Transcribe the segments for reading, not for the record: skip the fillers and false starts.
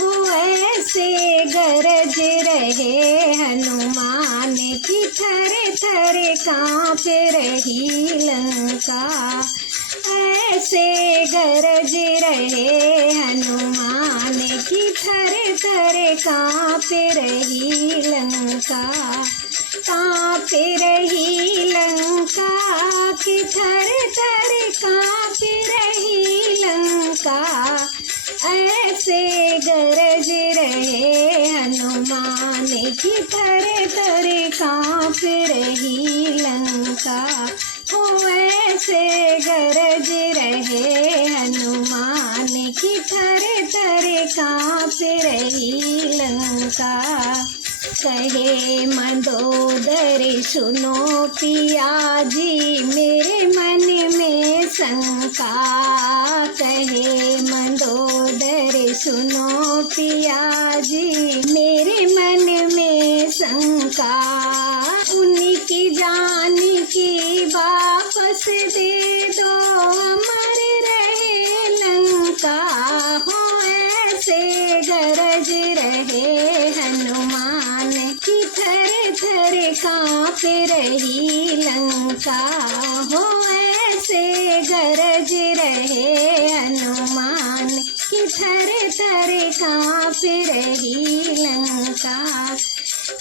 हो ऐसे गरज रहे हनुमान की थर थर काँप रही लंका। ऐसे गरज रहे हनुमान की थर थर काँप रही लंका। काँप रही लंका की थर थर काँप रही लंका। ऐसे गरज रहे हनुमान की थर थर काँप रही लंका। हो ऐसे गरज रहे हनुमान की थर थर काँप रही लंका। कहे मंदोदर सुनो पिया जी मेरे मन में शंका। कहे मंदोदर सुनो पिया जी मेरे मन में शंका। उनकी जान की वापस दे दो अमर रहे लंका। हो ऐसे गरज रहे हनुमान की थर थर काँप रही लंका। हो ऐसे गरज रहे हनुमान की थर थर काँप रही लंका।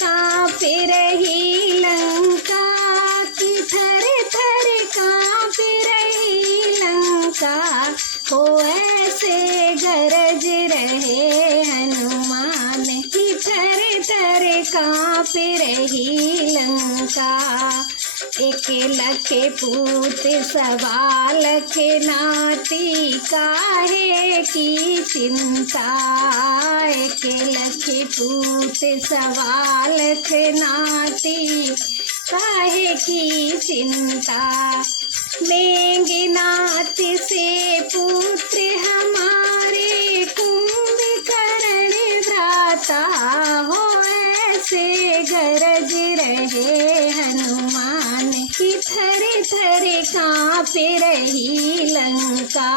काँप रही लंका की थर थर काँप रही लंका। हो ऐसे गरज रहे हनुमान की थर थर काँप रही लंका। एक लख पूत सवा लख नाती काहे की चिंता। एक लख पूत सवा लख नाती काहे की चिंता। मेघनाथ से पुत्र हमारे कुंभकर्ण भ्राता। हो ऐसे गरज रहे हनुमान की थर थर काँप रही लंका।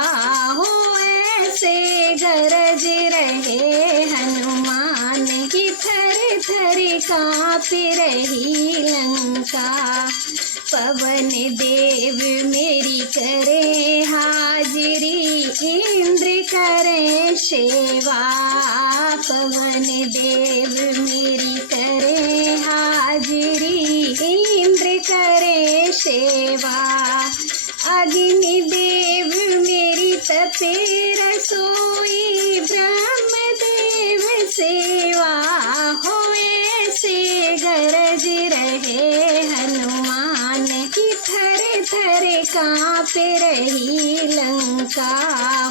हो ऐसे गरज रहे हनुमान की थर थर काँप रही लंका। पवन देव मेरी करे हाजिरी इंद्र करे सेवा। पवन देव मेरी करे हाजिरी इंद्र करे सेवा। अग्नि देव मेरी तपे रसोई ब्रह्मदेव सेवा। हो ऐसे गरज रहे हनुमान की थर थर काँप रही लंका।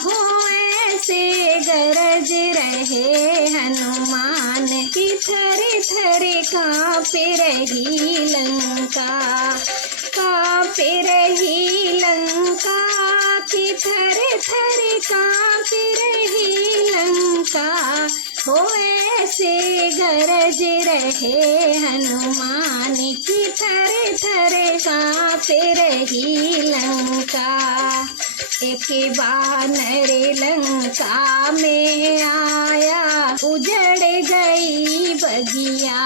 हो ऐसे गरज रहे हनुमान की थर थर काँप रही लंका। काँप रही लंका की थर थर काँप रही लंका। हो ऐसे गरज रहे हनुमान की थर थर काँप रही लंका। एक बानर लंका में आया उजड़ गई बगिया।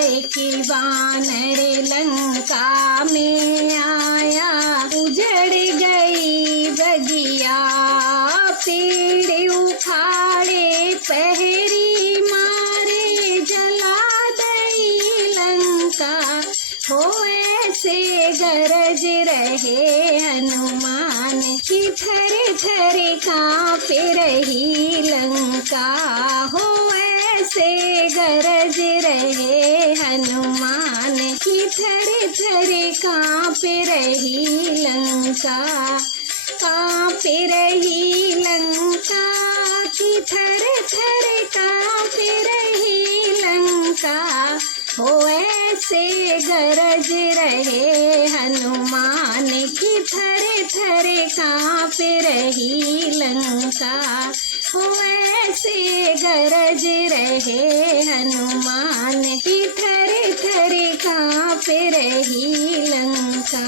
एक बानर लंका में आया उजड़ गई बगिया। पेड़ उखाड़े पहरी मारे जला दई लंका। हो ऐसे गरज रहे हनुमान की थर थर काँप रही लंका। हो ऐसे गरज रहे हनुमान की थर थर काँप रही लंका। काँप रही लंका की थर थर काँप रही लंका। हो ऐसे गरज रहे हनुमान की थर थर काँप रही लंका। हो ऐसे गरज रहे हनुमान की थर थर काँप रही लंका।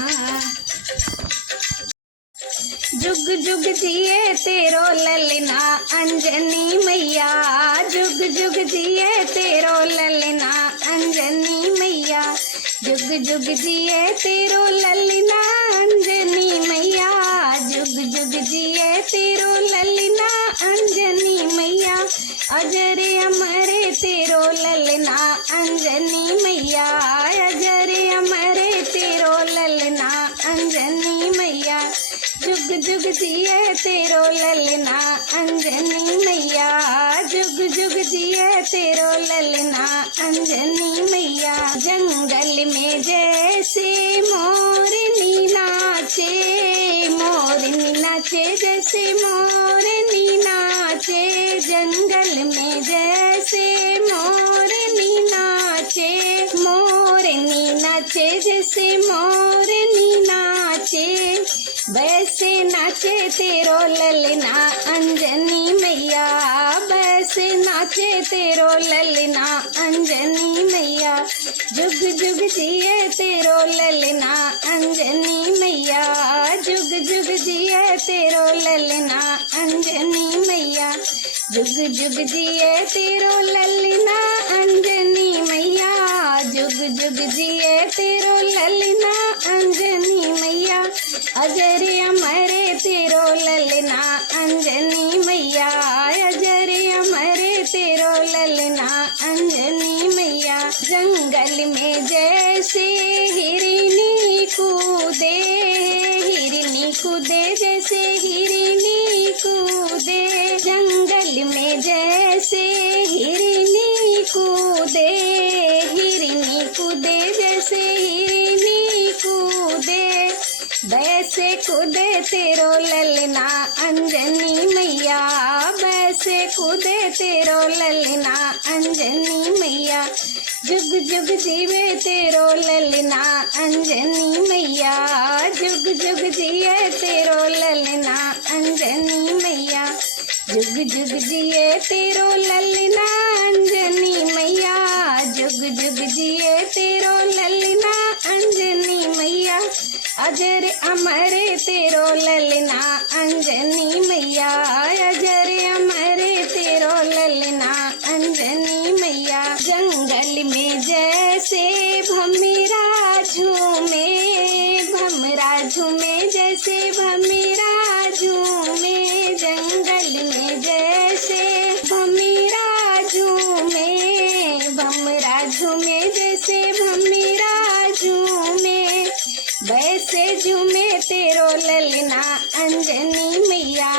जुग जुग जिए तेरो ललना अंजनी मैया। जुग जिए तेरो ललना अंजनी मैया, जुग जुग जिए तेरो ललना अंजनी मैया, जुग जुग जिए तेरो ललना अंजनी मैया, अजरे अमरे तेरो ललना अंजनी मैया, अजरे अमरे तेरो ललना अंजनी मैया, जुग जुग जिए तेरो ललना अंजनी मैया, जुग जुग जिए तेरो ललना अंजनी मैया। जंगल में जैसे मोरनी नाचे, मोरनी नाचे जैसे मोरनी नाचे, जंगल में जैसे मोरनी नाचे, मोरनी नाचे जैसे मोरनी नाचे, वैसे नाचे तेरो ललना अंजनी मैया, वैसे नाचे तेरो ललना अंजनी मैया, जुग जुग जिए तेरो ललना अंजनी मैया, जुग जुग जिए तेरो ललना अंजनी मैया, जुग जुग जिए तेरो ललना अंजनी मैया, जुग जुग जिए तेरो ललना अंजनी मैया, अजरे अमरे तेरो ललना अंजनी मैया, अजरे अमरे तेरो ललना अंजनी मैया। जंगल में जैसे हिरनी कूदे, हिरनी कूदे जैसे हिरनी कूदे, जंगल में जैसे हिरनी कूदे, हिरनी कूदे जैसे हिरनी कूदे, वैसे कूदे तेरो ललना अंजनी मैया, वैसे कूदे तेरो ललना अंजनी मैया, जुग जुग जीवे तेरो ललना अंजनी मैया, जुग जुग जिए तेरो ललना अंजनी मैया, जुग जुग जिए तेरो ललना अंजनी मैया, जुग जुग जिए तेरो ललना अंजनी मैया, अजर अमरे तेरो ललना अंजनी मैया, अजर अमरे तेरो ललना अंजनी मैया। जंगल में जैसे भमरा झूमे, भमरा झूमे जैसे भमरा झूमे, जंगल में जैसे भमरा झूमे, भमरा झूमे जैसे भमरा झूमे, वैसे झूमे तेरो ललना अंजनी मैया,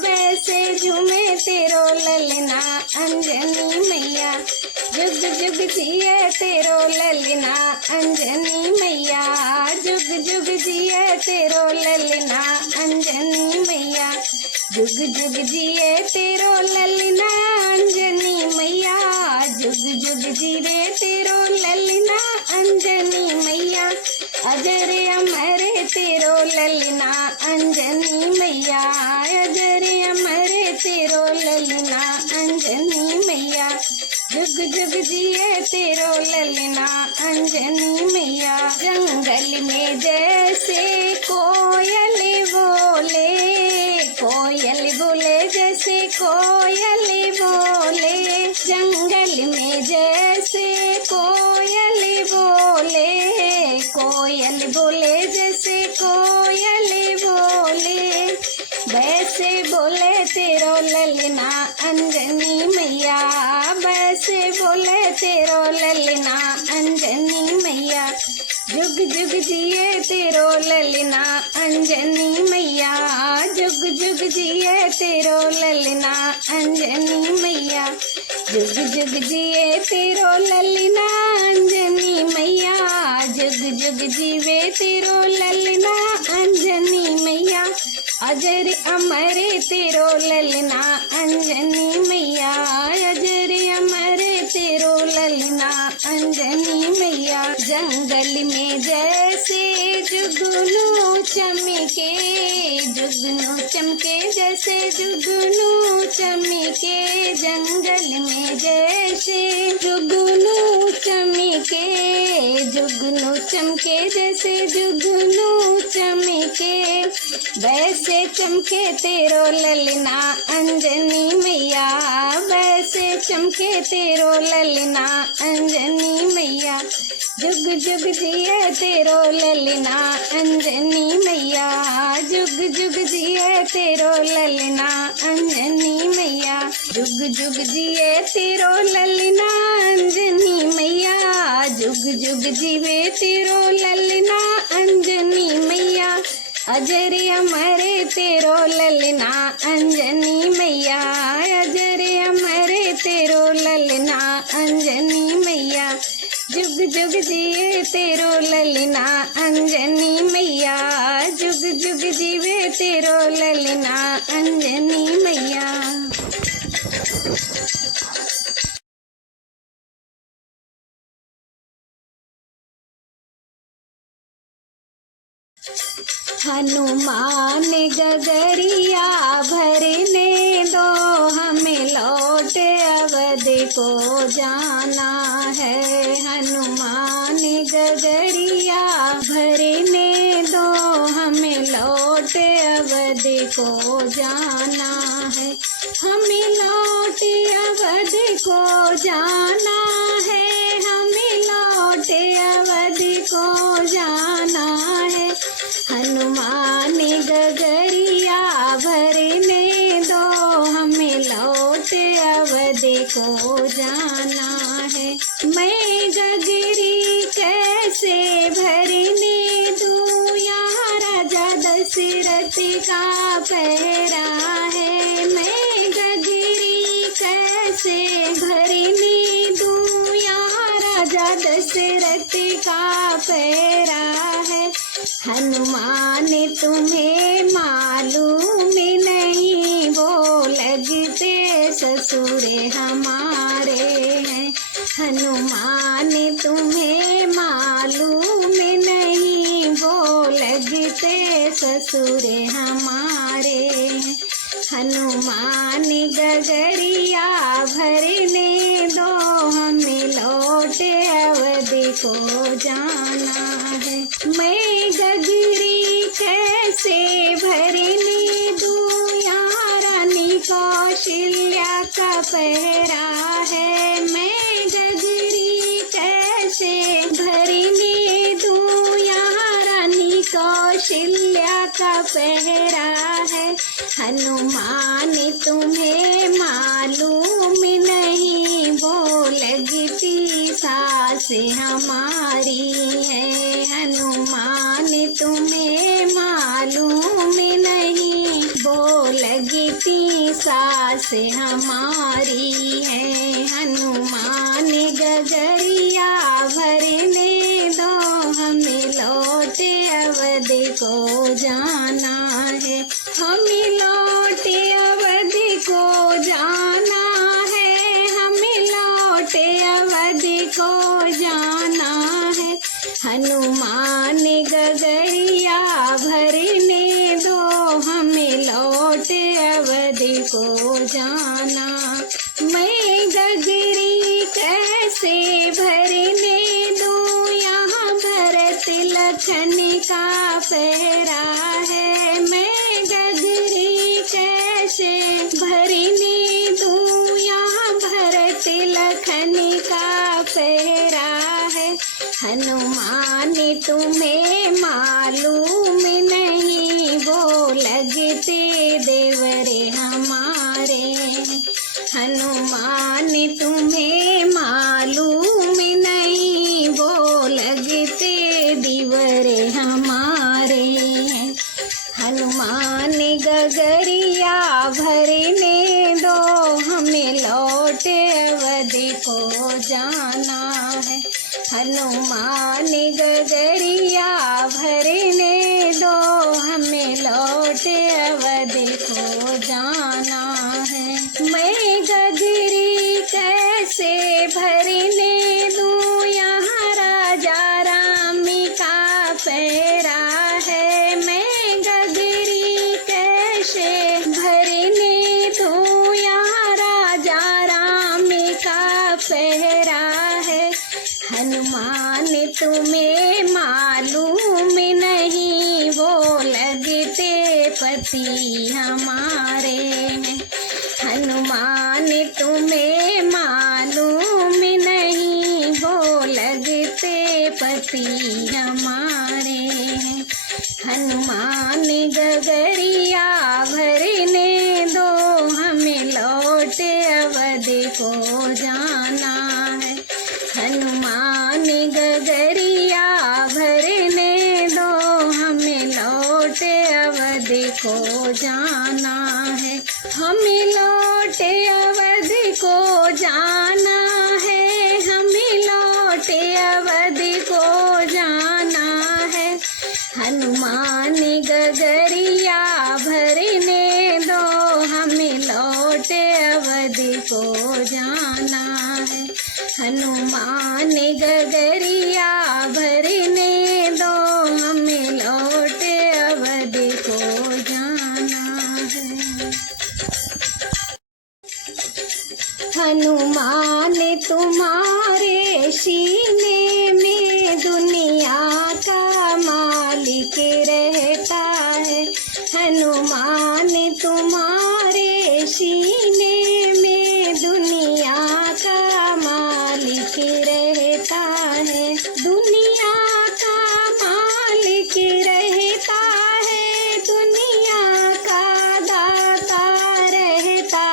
वैसे झूमे तेरो ललना अंजनी मैया, जुग जुग जिए तेरो ललना अंजनी मैया, जुग जुग जिए तेरो ललना अंजनी मैया, जुग जुग जिए तेरो ललना अंजनी मैया, जुग जुग जीवे तेरो ललना अंजनी मैया, अजरे अमरे तेरो ललना अंजनी मैया, अजरे अमरे तेरो ललना अंजनी मैया, जुग जुग जिए तेरो ललना अंजनी मैया। जंगल में जैसे कोयल बोले, कोयल बोले जैसे कोयल बोले, जंगल में जैसे कोयल बोले, कोयल बोले जैसे कोयल बोले, वैसे बोले तेरो ललना अंजनी मैया, वैसे बोले तेरो ललना अंजनी मैया, जुग जुग जिए तेरो ललना अंजनी मैया, जुग जुग जिए तेरो ललना अंजनी मैया, जुग जुग जिए तेरो ललना अंजनी मैया, जुग जुग जीवे तेरो ललना अंजनी मैया, अजर अमरे तेरो ललना अंजनी मैया, अजर अमरे तेरो ललना अंजनी मैया। जंगल में जैसे जुगनू चमके, जुगनू चमके जैसे जुगनू चमके, जंगल में जैसे जुगनू चमके, जुगनू चमके जैसे जुगनू चमके, वैसे चमके तेरो ललना अंजनी मैया, वैसे चमके तेरो ललना अंजनी मैया, जुग जुग जिए तेरो ललना अंजनी मैया, जुग जुग जिए तेरो ललना अंजनी मैया, जुग जुग जिए तेरो ललना अंजनी मैया, जुग जुग जीवे तेरो ललना अंजनी मैया, अजर अमर तेरो ललना अंजनी मैया, अजर अमर तेरो ललना अंजनी मैया, जुग जुग जिए तेरो ललना अंजनी मैया, जुग जुग जीवे तेरो ललना अंजनी मैया। हनुमान गगरिया भरने दो, हमें लौट अवध को जाना है, हनुमान गगरिया भरने दो, हमें लौट अवध को जाना है, हमें लौट अवध को जाना है, हमें लौट अवध को जाना है, हनुमान गगरिया भरने दो, हमें लौट अवध को जाना है, मैं गगरी कैसे भरने दूँ, यहाँ राजा दशरथ का पहरा है, मैं गगरी कैसे भरने दूँ, यहाँ राजा दशरथ का पहरा है, हनुमान तुम्हें मालूम नहीं, वो लगते ससुर हमारे हैं, हनुमान तुम्हें मालूम नहीं, वो लगते ससुर हमारे हैं, हनुमान गगरिया भरने दो, हमें लौट अवध को जाना है, मैं गगरी कैसे भरने दूँ, यहाँ रानी कौशल्या का पहरा है, मैं गगरी कैसे भरने दूँ, यहाँ रानी कौशल्या का पहरा है, हनुमान तुम्हें मालूम नहीं, वो लगती सास हमारी है, हनुमान तुम्हें मालूम नहीं, वो लगती सास हमारी है, हनुमान गगरिया भरने दो, हमें लौट अवध को जाना है, हमें लौट अवध को जाना है, हमें लौट अवध को जाना है, हनुमान गगरिया भरने दो, हमें लौट अवध को जाना, मैं गगरी कैसे भरने दूँ, यहाँ भरत लखन का पहरा है, मैं गगरी कैसे भरने दूँ, यहाँ भरत लखन का पहरा है, हनुमान तुम्हें मालूम नहीं, वो लगते देवरे हमारे, हनुमान तुम्हें मालूम नहीं, वो लगते दिवरे हमारे हैं, हनुमान गगरिया भरने दो, हमें लौट अवध को जाना है, हनुमान गगरिया भरने दो, हमें लौट अवध को जाना है, मैं गगरी कैसे भरने दूँ, यहाँ राजा राम का पहरा है, मैं गगरी कैसे भरने दूँ, यहाँ राजा राम का पहरा है, हनुमान तुम्हें मालूम नहीं, वो लगते पति हमारे हैं, हनुमान तुम्हें पति हमारे हैं। हनुमान गगरिया भरने दो, हमें लौट अवध को जाना है। हनुमान गगरिया भरने दो, हमें लौट अवध को जाना है। हमें लौट अवध को जाना है, हमें लौट अवध को जाना है। हनुमान गगरिया भरने दो, हमें लौट अवध को जाना है। हनुमान गगरिया भरने दो, हमें लौट अवध को जाना है। हनुमान तुम्हारे सीने में दुनिया का मालिक रहता है। हनुमान तुम्हारे सीने में दुनिया का मालिक रहता है। दुनिया का मालिक रहता है, दुनिया का दाता रहता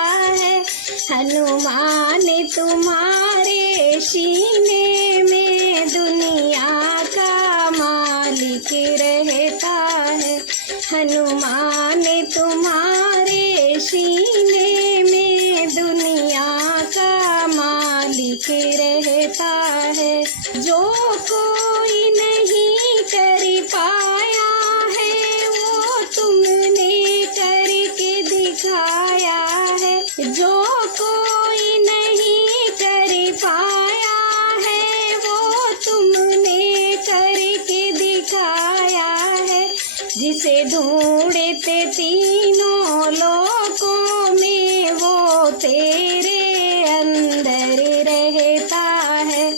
है। हनुमान तुम्हारे सीने में दुनिया का मालिक रहता है। हनुमान तुम्हारे सीने में दुनिया का मालिक रहता है। जो कोई नहीं कर पाया है, वो तुमने करके दिखाया है। जो कोई नहीं कर पाया है, वो तुमने करके दिखाया है। जिसे ढूंढते तीनों लोकों में, वो तेरे अंदर रहता है।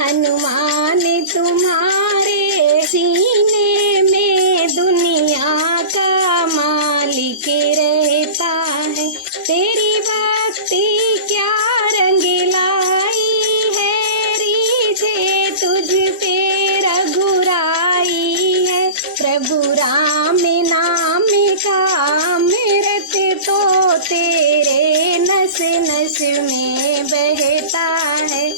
हनुमान तुम्हारे सीने में दुनिया का मालिक रहता है। तेरी भक्ति क्या रंग लाई है, रीझे तुझ पे रघुराई है। प्रभु राम नाम का अमृत तो तेरे नस नस में बहता है।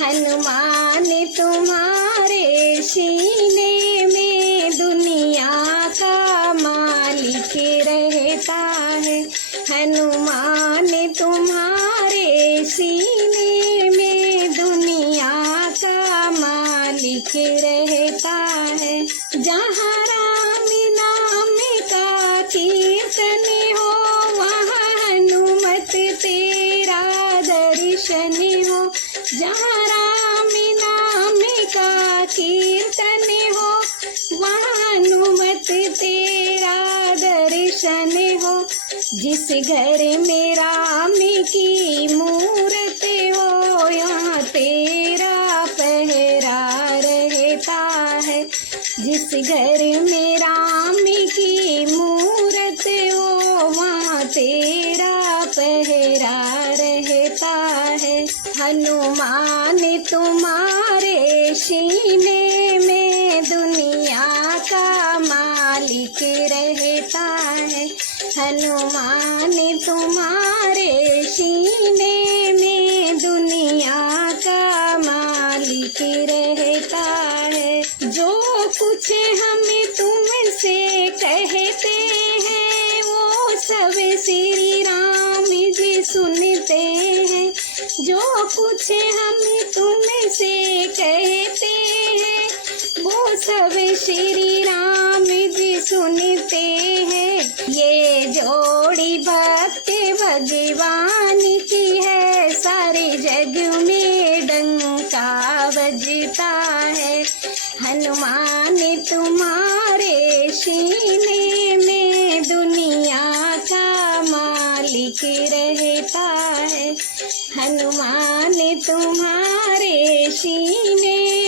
हनुमान तुम्हारे सीने में दुनिया का मालिक रहता है। हनुमान तुम्हारे सीने में दुनिया का मालिक रहता है। जहाँ राम नाम का कीर्तन हो, वहाँ हनुमत तेरा दर्शन हो। जहाँ राम नाम का कीर्तन हो, वहाँ हनुमत तेरा दर्शन हो। जिस घर में राम की मूरत हो, यहाँ तेरा पहरा रहता है। जिस घर में राम की मूरत हो, वहाँ तेरा पहरा रहता है। हनुमान तुम्हारे सीने में दुनिया का मालिक रहता है। हनुमान तुम्हारे सीने में दुनिया का मालिक रहता है। जो कुछ हम तुमसे कहते हैं, वो सब श्री राम जी सुनते हैं। जो कुछ हम तुमसे कहते हैं, वो सब श्री राम जी सुनते हैं। ये जोड़ी भक्त भगवान की है, सारे जग में डंका बजता है। हनुमान तुम्हारे सीने में दुनिया का मालिक रहता है। हनुमान तुम्हारे सीने